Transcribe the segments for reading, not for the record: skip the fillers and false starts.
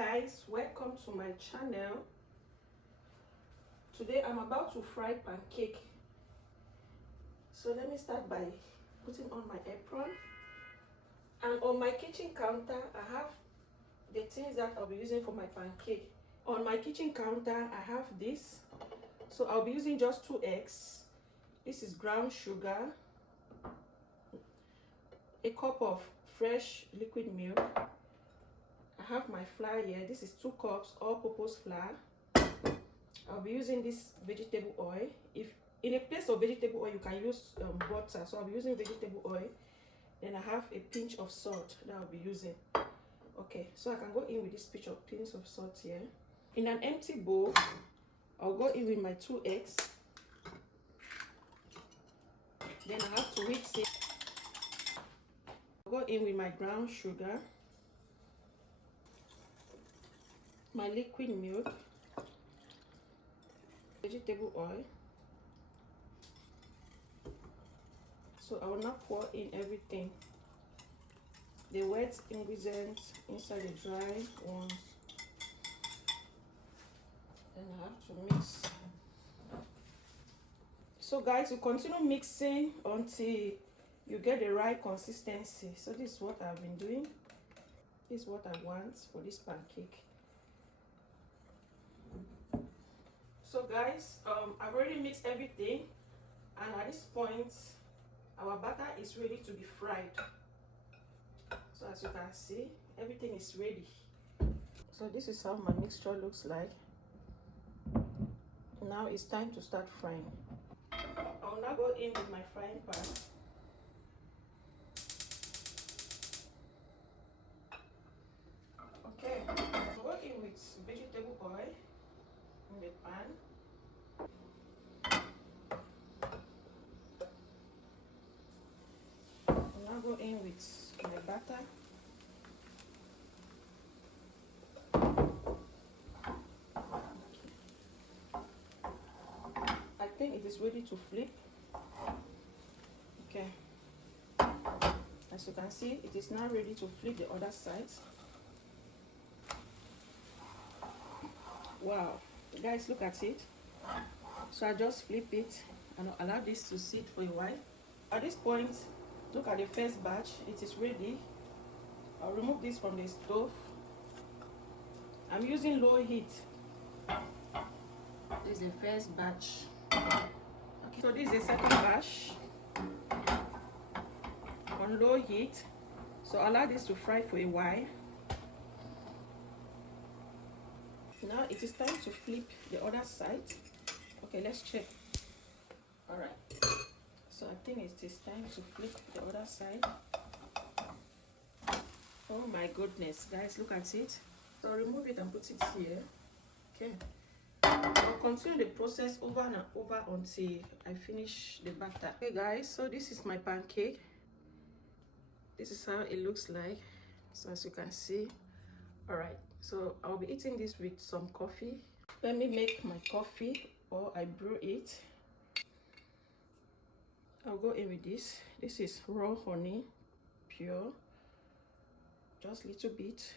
guys, welcome to my channel. Today I'm about to fry pancake. So let me start by putting on my apron, and on my kitchen counter I have the things that I'll be using for my pancake. On my kitchen counter I have this, so I'll be using just 2 eggs. This is ground sugar, a cup of fresh liquid milk. I have my flour here. This is 2 cups all-purpose flour. I'll be using this vegetable oil. If in a place of vegetable oil you can use butter, so I'll be using vegetable oil. Then I have a pinch of salt that I'll be using. Okay, so I can go in with this pinch of salt here. In an empty bowl, I'll go in with my 2 eggs. Then I have to mix it. I'll go in with my ground sugar, my liquid milk, vegetable oil. So I will not pour in everything, the wet ingredients inside the dry ones. Then I have to mix. So guys, you continue mixing until you get the right consistency. So this is what I've been doing. This is what I want for this pancake. So guys, I've already mixed everything, and at this point our batter is ready to be fried. So as you can see, everything is ready. So this is how my mixture looks like. Now it's time to start frying. I'll now go in with my frying pan. Okay, I'll go in with vegetable oil in the pan. I'll now go in with my butter. I think it is ready to flip. Okay, as you can see, it is now ready to flip the other side. Wow, guys, look at it. So I just flip it and allow this to sit for a while. At this point, look at the first batch. It is ready. I'll remove this from the stove. I'm using low heat. This is the first batch. Okay, so this is the second batch on low heat. So allow this to fry for a while. Now it is time to flip the other side. Okay, let's check. All right, so I think it is time to flip the other side. Oh my goodness, guys, look at it. So remove it and put it here. Okay, I'll continue the process over and over until I finish the batter. Okay guys, so this is my pancake. This is how it looks like. So as you can see, all right, so I'll be eating this with some coffee. Let me make my coffee, or I brew it. I'll go in with this. This is raw honey, pure, just a little bit.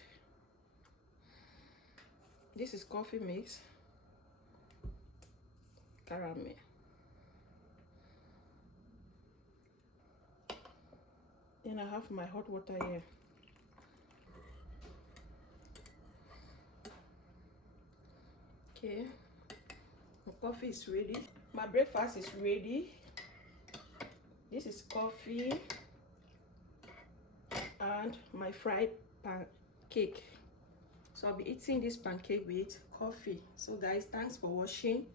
This is coffee mix, caramel. Then I have my hot water here. Okay, my coffee is ready. My breakfast is ready. This is coffee and my fried pancake. So I'll be eating this pancake with coffee. So guys, thanks for watching.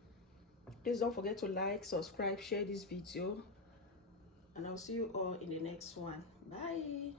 Please don't forget to like, subscribe, share this video, and I'll see you all in the next one. Bye.